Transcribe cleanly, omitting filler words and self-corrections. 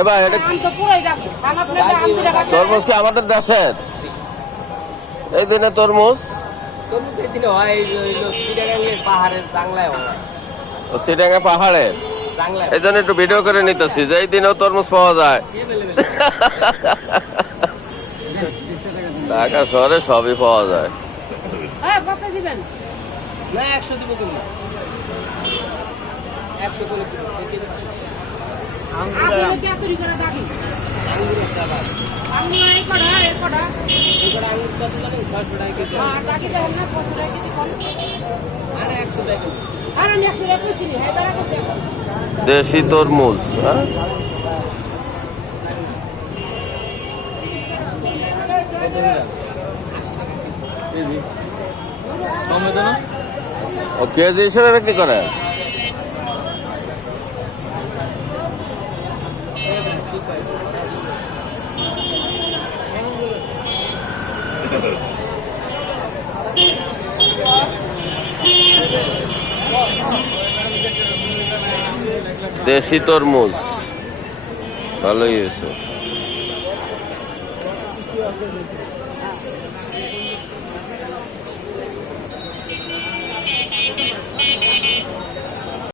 এবার এটা তরমুজ কি আমাদের দেশের? এই দিনে তরমুজ সিটাঙ্গা পাহাড়ের, এই জন্য একটু ভিডিও করে নিতেছি যে এই দিনেও তরমুজ পাওয়া যায়। ঢাকা শহরে সবই পাওয়া যায়। দেশি তরমুজ, হ্যাঁ ও কেজি হিসেবে বিক্রি করে। দেশি তরমুজ ভালোই হয়েছে।